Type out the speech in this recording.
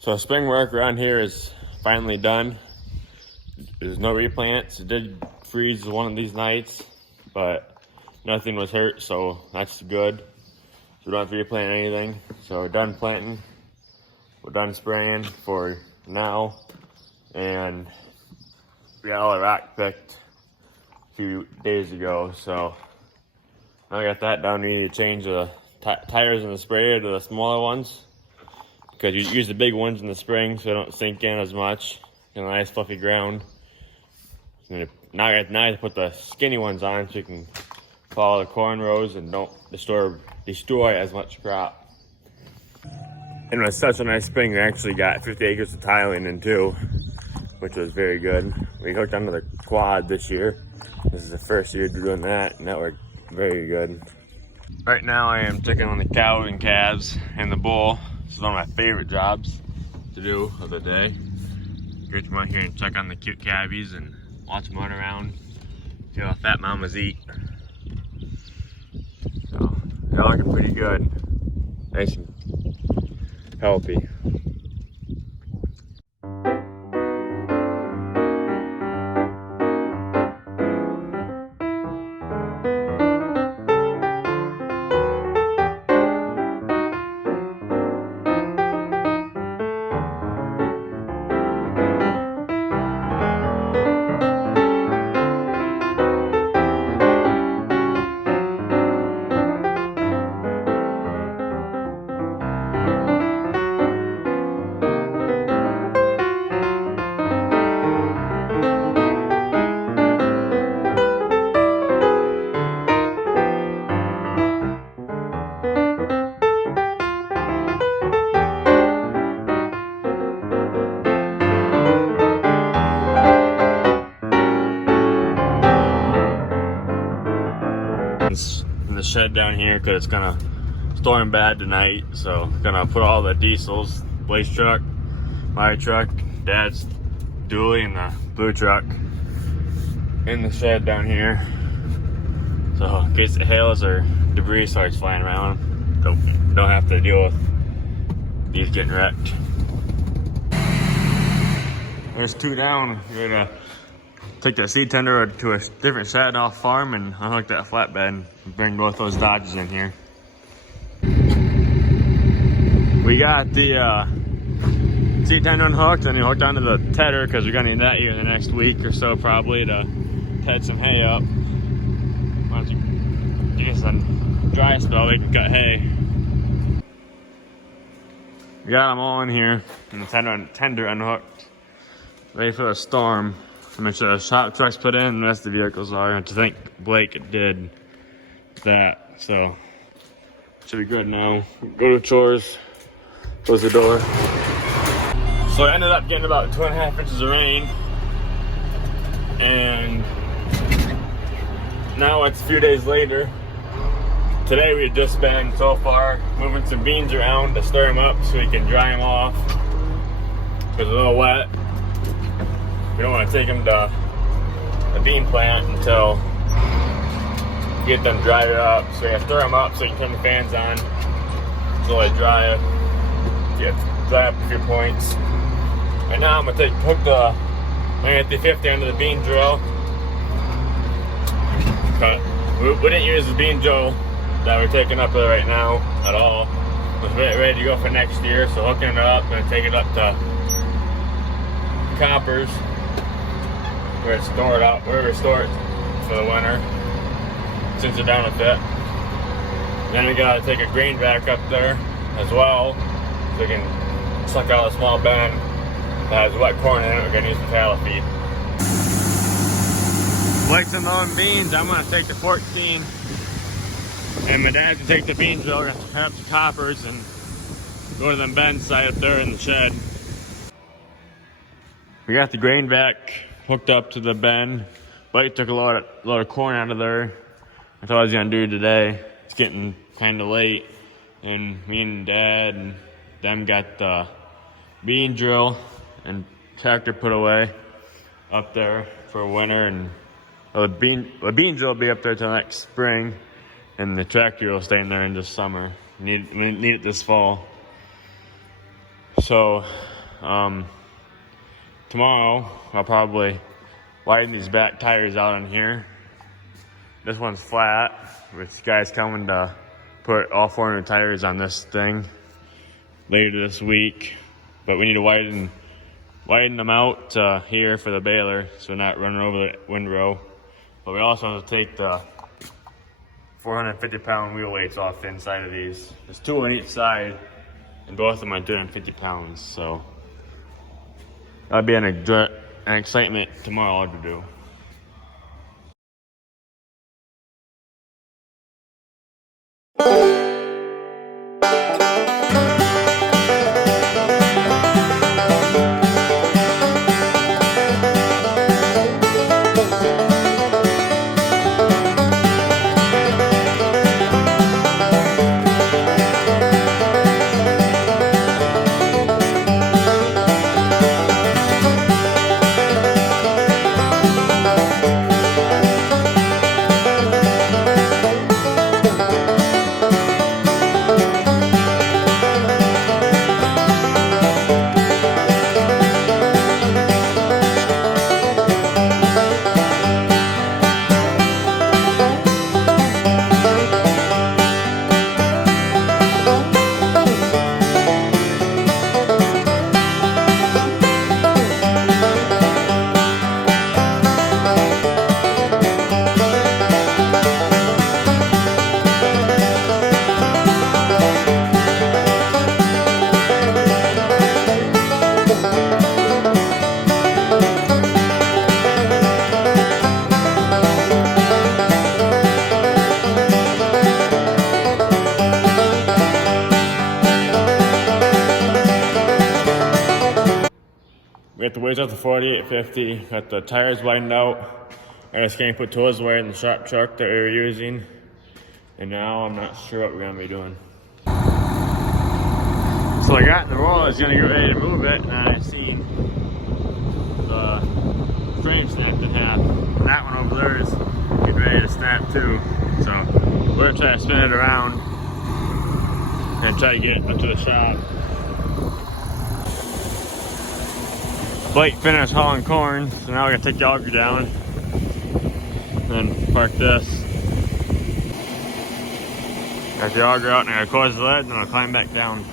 So spring work around here is finally done. There's no replants. It did freeze one of these nights, but nothing was hurt, so that's good. So we don't have to replant anything. So we're done planting. We're done spraying for now. And we got all the rock picked a few days ago. So now I got that done. We need to change the tires in the sprayer to the smaller ones, because you use the big ones in the spring so they don't sink in as much in a nice fluffy ground. And now I have to put the skinny ones on so you can follow the corn rows and don't destroy as much crop. And it was such a nice spring. We actually got 50 acres of tiling in too, which was very good. We hooked onto the quad this year. This is the first year doing that, and that worked very good. Right now I am checking on the cow and calves and the bull. This is one of my favorite jobs to do of the day. Get them out here and check on the cute calvies and watch them run around, see how fat mamas eat. So they're looking pretty good, nice and healthy. In the shed down here because it's gonna storm bad tonight, so gonna put all the diesels, Blaze truck, my truck, Dad's dually, and the blue truck in the shed down here, so in case the hails or debris starts flying around, don't have to deal with these getting wrecked. There's two down. We're gonna take that seed tender to a different shed off farm and unhook that flatbed and bring both those Dodges in here. We got the seed tender unhooked and hooked onto the tedder because we're gonna need that here in the next week or so probably to ted some hay up. Once it gets a dry spell, we can cut hay. We got them all in here and the tender unhooked, ready for a storm. To make sure the shop truck's put in and the rest of the vehicles are. And to thank Blake did that. So, should be good now. Go to chores, close the door. So I ended up getting about 2.5 inches of rain. And now it's a few days later. Today we've just been, so far, moving some beans around to stir them up so we can dry them off. Because it's a little wet. We don't want to take them to the bean plant until we get them dried up. So we have to stir them up so you can turn the fans on until they dry up. Dry up a few points. Right now I'm gonna hook the 50 under the bean drill. But we didn't use the bean drill that we're taking up there right now at all. It was ready to go for next year, so hooking it up, I'm gonna take it up to Coppers. Where it's stored out, where we store it for the winter, since they're down a bit. Then we gotta take a grain vac up there as well, so we can suck out a small bin that has wet corn in it. We're gonna use the cattle feed. Blake's unloading beans. I'm gonna take the 14, and my dad's gonna take the bean drill. We're gonna head up to Coppers and go to them bins side up there in the shed. We got the grain vac hooked up to the bin. Blake took a lot of corn out of there. I thought I was gonna do today. It's getting kind of late, and me and Dad and them got the bean drill and tractor put away up there for winter, and the bean drill will be up there till next spring, and the tractor will stay in there in the summer. We need it this fall. So, tomorrow I'll probably widen these back tires out on here. This one's flat, which guy's coming to put all 400 tires on this thing later this week. But we need to widen them out here for the baler so we're not running over the windrow. But we also have to take the 450-pound wheel weights off the inside of these. There's 2 on each side, and both of them are 350 pounds. So that'll be an excitement tomorrow to do. We got the weights off the 4850, got the tires widened out. I just can't put tools away in the shop truck that we were using. And now I'm not sure what we're gonna be doing. So I got in the roll, I was gonna get ready to move it, and I seen the frame snapped in half. And that one over there is getting ready to snap too. So we're gonna try to spin it around and try to get it into the shop. Blake finished hauling corn, so now we gotta take the auger down and park this. Got the auger out and I gotta close the lid and I'll climb back down.